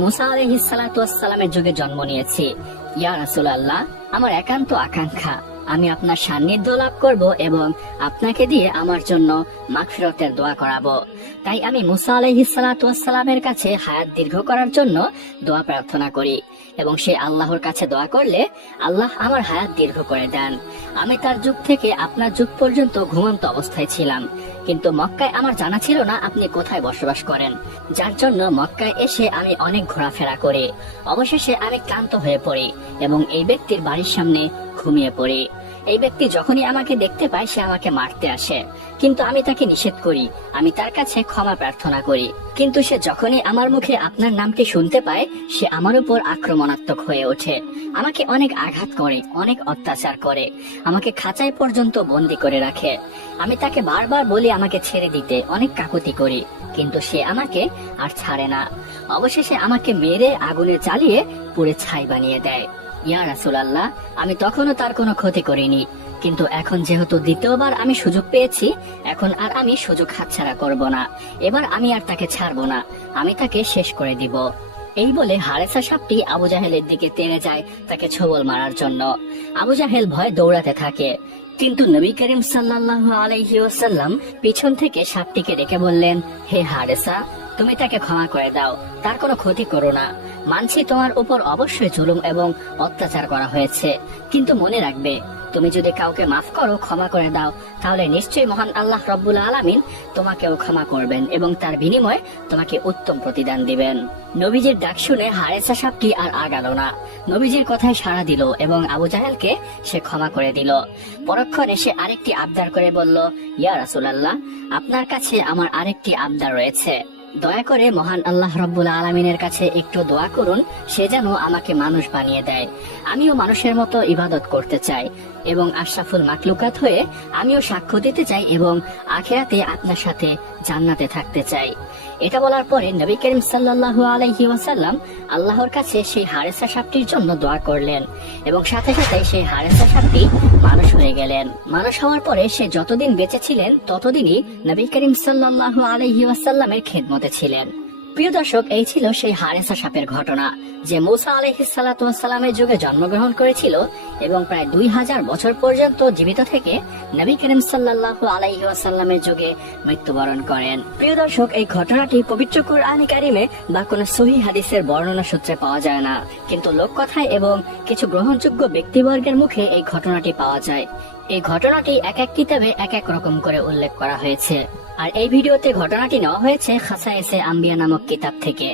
মুসা আলাইহিস সালাতু ওয়াস সালামের যুগে জন্ম নিয়েছি। ইয়া রাসূলুল্লাহ, আমার একান্ত আকাঙ্ক্ষা আমি আপনার সান্নিধ্য লাভ করব এবং আপনাকে দিয়ে আমার জন্য মাগফিরাতের দোয়া করাবো। তাই আমি মুসা আলাইহিস সালাতু ওয়াস সালামের কাছে হায়াত দীর্ঘ করার জন্য দোয়া প্রার্থনা করি এবং সে আল্লাহর কাছে দোয়া করলে আল্লাহ আমার হায়াত দীর্ঘ করে দেন। আমি তার যুগ থেকে আপনার যুগ পর্যন্ত ঘুমন্ত অবস্থায় ছিলাম, কিন্তু মক্কায় আমার জানা ছিল না আপনি কোথায় বসবাস করেন, যার জন্য মক্কায় এসে আমি অনেক ঘোরাফেরা করি। অবশেষে আমি ক্লান্ত হয়ে পড়ি এবং এই ব্যক্তির বাড়ির সামনে ঘুমিয়ে পড়ি। এই ব্যক্তি যখনই আমাকে দেখতে পায় সে আমাকে মারতে আসে, কিন্তু আমি তাকে নিষেধ করি। আমি তার কাছে ক্ষমা প্রার্থনা করি, কিন্তু সে যখনই আমার মুখে আপনার নামটি শুনতে পায় সে আমার উপর আক্রমণাত্মক হয়ে ওঠে, আমাকে অনেক আঘাত করে, অনেক অত্যাচার করে, আমাকে খাঁচায় পর্যন্ত বন্দি করে রাখে। আমি তাকে বারবার বলি আমাকে ছেড়ে দিতে, অনেক কাকুতি করি, কিন্তু সে আমাকে আর ছাড়ে না। অবশেষে আমাকে মেরে আগুনে জ্বালিয়ে পুড়ে ছাই বানিয়ে দেয়। ইয়া রাসূলুল্লাহ, আমি তখনও তার কোনো ক্ষতি করিনি, কিন্তু এখন যেহেতু দ্বিতীয়বার আমি সুযোগ পেয়েছি, এখন আর আমি সুযোগ হাতছাড়া করব না। এবার আমি আর তাকে ছাড়বো না, আমি তাকে শেষ করে দিব। এই বলে হারেসা সাপটি আবু জাহেলের দিকে তেড়ে যায় তাকে ছোবল মারার জন্য। আবু জাহেল ভয় দৌড়াতে থাকে, কিন্তু নবী করিম সাল্লাল্লাহু আলাইহি ওয়াসাল্লাম পিছন থেকে সাপটিকে ডেকে বললেন, হে হারেসা, তুমি তাকে ক্ষমা করে দাও, তার কোনো ক্ষতি করো না। মানছি তোমার উপর অবশ্যই জুলুম এবং অত্যাচার করা হয়েছে, কিন্তু মনে রাখবে তুমি যদি কাউকে মাফ করো, ক্ষমা করে দাও, তাহলে নিশ্চয়ই মহান আল্লাহ রব্বুল আলামিন তোমাকেও ক্ষমা করবেন এবং তার বিনিময়ে তোমাকে উত্তম প্রতিদান দিবেন। নবীজির ডাক শুনে হারেসা সাপটি আর আগালো না, নবীজির কথায় সাড়া দিল এবং আবু জাহেলকে সে ক্ষমা করে দিল। পরক্ষণে সে আরেকটি আবদার করে বলল, ইয়া রাসূলুল্লাহ, আপনার কাছে আমার আরেকটি আবদার রয়েছে। দয়া করে মহান আল্লাহ রব্বুল আলামিনের কাছে একটু দোয়া করুন, সে যেন আমাকে মানুষ বানিয়ে দেয়। আমিও মানুষের মতো ইবাদত করতে চাই এবং আশরাফুল মাখলুকাত হয়ে আমিও সাক্ষ্য দিতে চাই এবং আখিরাতে আপনার সাথে জান্নাতে থাকতে চাই। এটা বলার পরে নবী করিম সাল্লাল্লাহু আলাইহি ওয়াসাল্লাম আল্লাহর কাছে সেই হারেসা সাপটির জন্য দোয়া করলেন এবং সাথে সাথে সেই হারেসা সাপটি মানুষ হয়ে গেলেন। মানুষ হওয়ার পরে সে যতদিন বেঁচে ছিলেন ততদিনই নবী করিম সাল্লাল্লাহু আলাইহি ওয়াসাল্লামের খেদমতে ছিলেন। প্রিয় দর্শক, এই ছিল সেই হারেসা সাপের ঘটনা, যে মূসা আলাইহিস সালাতু ওয়াস সালামের যুগে জন্মগ্রহণ করেছিল এবং প্রায় 2000 বছর পর্যন্ত জীবিত থেকে নবী করিম সাল্লাল্লাহু আলাইহি ওয়াসাল্লামের যুগে মৃত্যুবরণ করেন। প্রিয় দর্শক, এই ঘটনাটি পবিত্র কুরআন কারীমে বা কোনো সহিহ হাদিসের বর্ণনা সূত্রে পাওয়া যায় না, কিন্তু লোককথায় এবং কিছু গ্রহণযোগ্য ব্যক্তিবর্গের মুখে এই ঘটনাটি পাওয়া যায়। এই ঘটনাটি এক এক কিতাবে এক এক রকম করে উল্লেখ করা হয়েছে, আর এই ভিডিওতে ঘটনাটি নেওয়া হয়েছে খাসায়েসে আম্বিয়া নামক কিতাব থেকে।